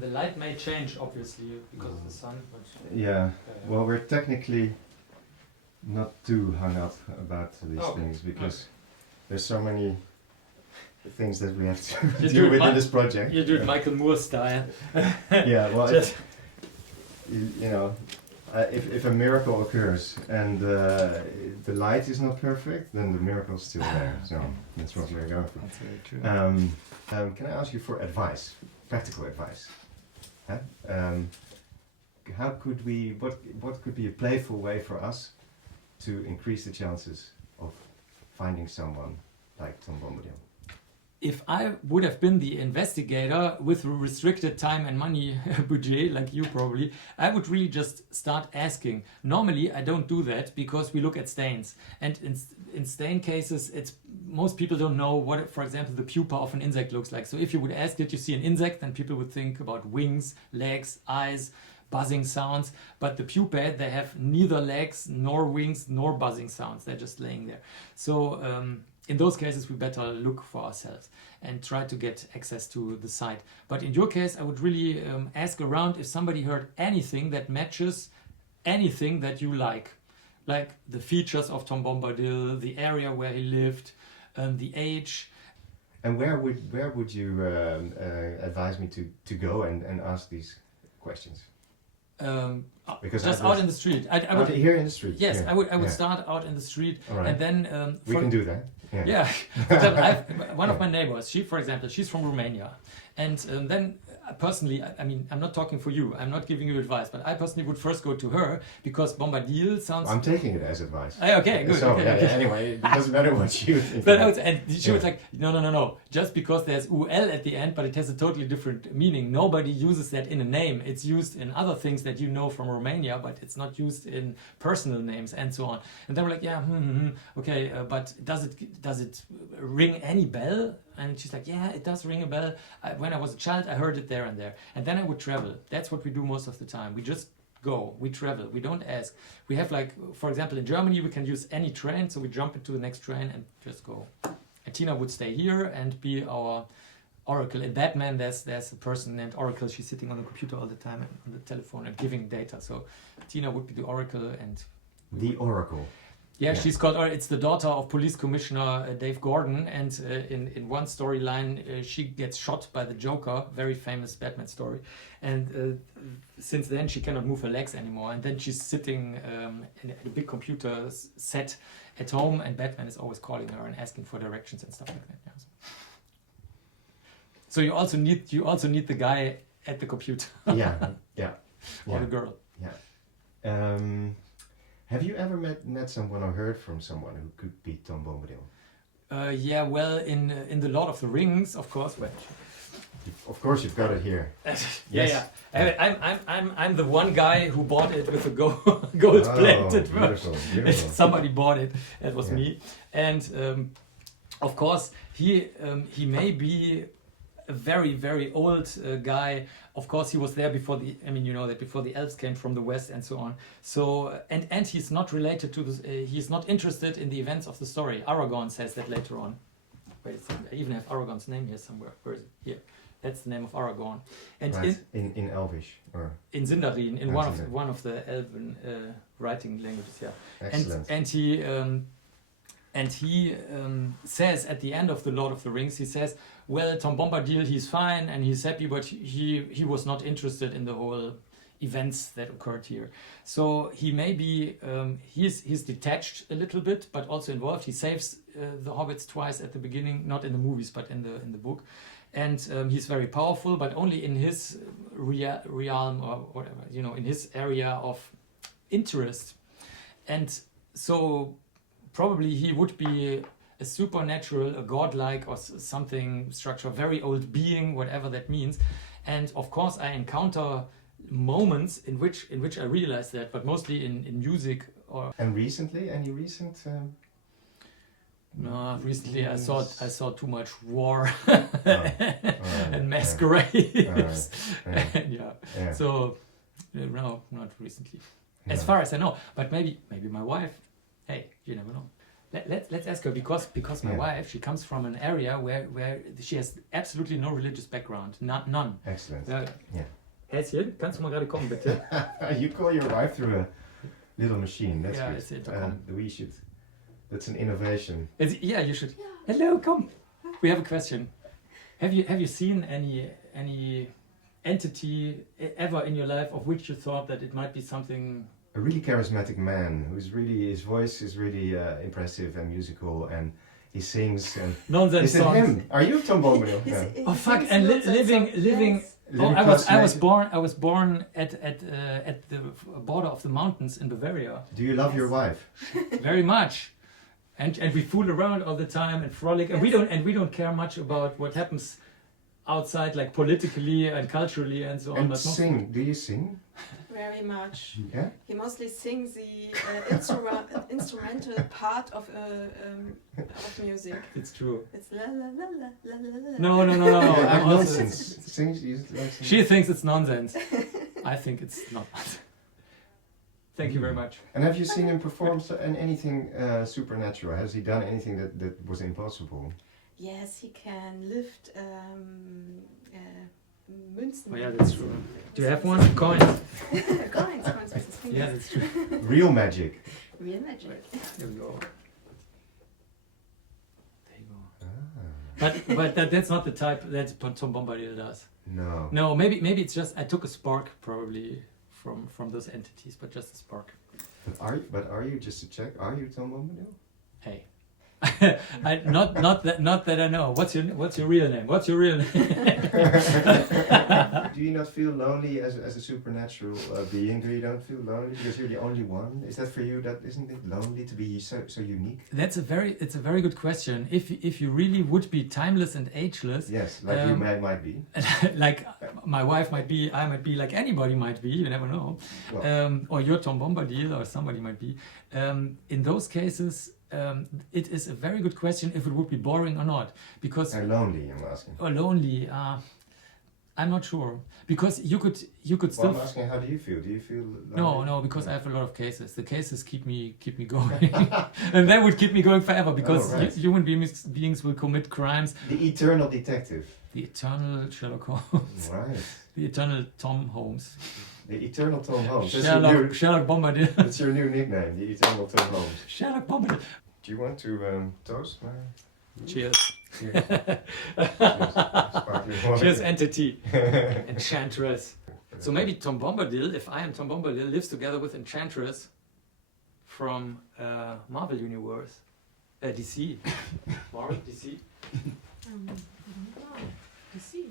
the light may change obviously because of the sun. But Yeah. Well, we're technically not too hung up about these things because there's so many things that we have to do with in this project. You do it Michael Moore style. Yeah. Well, you know, if a miracle occurs and the light is not perfect, then the miracle's still there. So that's what we're going for. That's very true. Can I ask you for advice, practical advice? How could we? What could be a playful way for us to increase the chances of finding someone like Tom Bombadil? If I would have been the investigator with restricted time and money budget, like you probably, I would really just start asking. Normally, I don't do that because we look at stains. And in stain cases, most people don't know what, for example, the pupa of an insect looks like. So if you would ask, did you see an insect? Then people would think about wings, legs, eyes, buzzing sounds. But the pupae, they have neither legs, nor wings, nor buzzing sounds. They're just laying there. So in those cases, we better look for ourselves and try to get access to the site. But in your case, I would really ask around if somebody heard anything that matches anything that you like the features of Tom Bombadil, the area where he lived, the age. And where would you advise me to go and ask these questions? Because just out in the street. I would, here in the street. Yes, yeah. I would start out in the street, and then we can do that. Yeah. One of my neighbors, for example, she's from Romania, and then personally, I mean, I'm not talking for you. I'm not giving you advice, but I personally would first go to her because Bombadil sounds. I'm taking it as advice. Okay, good. So, okay. Anyway, it doesn't matter what you think. And she was like, no. Just because there's ul at the end, but it has a totally different meaning. Nobody uses that in a name. It's used in other things that you know from Romania, but it's not used in personal names and so on. And they were like, okay, but does it ring any bell? And she's like, yeah, it does ring a bell. When I was a child, I heard it there and there. And then I would travel. That's what we do most of the time. We just go. We travel. We don't ask. We have, like, for example, in Germany, we can use any train. So we jump into the next train and just go. And Tina would stay here and be our oracle. In Batman, there's a person named Oracle. She's sitting on the computer all the time and on the telephone and giving data. So Tina would be the oracle and... The oracle. Yeah, she's called. It's the daughter of Police Commissioner Dave Gordon, and in one storyline, she gets shot by the Joker, very famous Batman story, and since then she cannot move her legs anymore. And then she's sitting in a big computer set at home, and Batman is always calling her and asking for directions and stuff like that. Yeah. So you also need the guy at the computer. Yeah. Or the girl. Yeah. Have you ever met someone or heard from someone who could be Tom Bombadil? Yeah, well, in the Lord of the Rings, of course. Well, of course, you've got it here. Yeah. I'm the one guy who bought it with a gold-plated version. Beautiful. Somebody bought it. That was me. And of course, he may be a very, very old guy. Of course, he was there before before the elves came from the west and so on. So, and he's not related to this, he's not interested in the events of the story. Aragorn says that later on. Wait a second, I even have Aragorn's name here somewhere. Where is it? Here. That's the name of Aragorn. And right. in Elvish or in Sindarin, in one of the Elven writing languages. Yeah. Excellent. And he says at the end of the Lord of the Rings, he says, well, Tom Bombadil, he's fine and he's happy, but he was not interested in the whole events that occurred here. So he may be, he's detached a little bit, but also involved. He saves the hobbits twice at the beginning, not in the movies, but in the book. And he's very powerful, but only in his realm or whatever, in his area of interest. And so probably he would be a supernatural, a godlike or something structure, very old being, whatever that means. And of course I encounter moments in which I realize that, but mostly in music or... And recently, any recent... No, recently I saw too much war and mass graves. Yeah. So, no, not recently. As far as I know, but maybe my wife. Hey, you never know. Let's ask her because my wife, she comes from an area where she has absolutely no religious background, none. Excellent. Häschen, kannst du mal gerade kommen, bitte? You call your wife through a little machine. That's good. It's intercom. We should. That's an innovation. You should. Yeah. Hello, come. We have a question. Have you seen any entity ever in your life of which you thought that it might be something? A really charismatic man who's really, his voice is really impressive and musical, and he sings and nonsense is it songs. him? Are you Tom Bombadil? Yeah. Oh fuck! And living. Living I was close born at the border of the mountains in Bavaria. Do you love your wife? Very much, and we fool around all the time and frolic, and we don't care much about what happens outside, like politically and culturally and so on. And but sing? Do you sing? Very much. Yeah. He mostly sings the instrumental part of music. It's true. It's la la la la la la la. No. Yeah, I'm also- nonsense. Sings, you like sing? She thinks it's nonsense. I think it's not. Thank you very much. And have you seen him perform anything supernatural? Has he done anything that was impossible? Yes, he can lift Münzen. Oh yeah, that's true. Do you have one? Coins. Coins with his fingers. Yeah, that's true. Real magic. Real magic. There we go. There you go. Ah. But that's not the type that Tom Bombadil does. No. No, maybe it's just I took a spark probably from those entities, but just a spark. But are you, just to check, are you Tom Bombadil? Hey. Not that I know. What's your real name? What's your real name? Do you not feel lonely as a supernatural being? Do you don't feel lonely because you're the only one? Is that for you? That isn't it lonely to be so unique? It's a very good question. If you really would be timeless and ageless, Yes, like you might be. like my wife might be, I might be, like anybody might be. You never know. Well, Or you're Tom Bombadil, or somebody might be. In those cases. It is a very good question if it would be boring or not, because and lonely, I'm asking. or lonely. I'm not sure, because you could still. Well, I'm asking, how do you feel? Do you feel lonely? No, because I have a lot of cases. The cases keep me going, and that would keep me going forever. Because human beings will commit crimes. The eternal detective. The eternal Sherlock Holmes. Right. The eternal Tom Holmes. The eternal Tom Holmes. That's Sherlock Bombadil. That's your new nickname, the eternal Tom Holmes. Sherlock Bombadil. Do you want to toast? Cheers. Cheers. Sparkling water. Cheers, entity. Enchantress. So maybe Tom Bombadil, if I am Tom Bombadil, lives together with Enchantress from Marvel Universe. DC. Marvel, DC. I don't know. DC.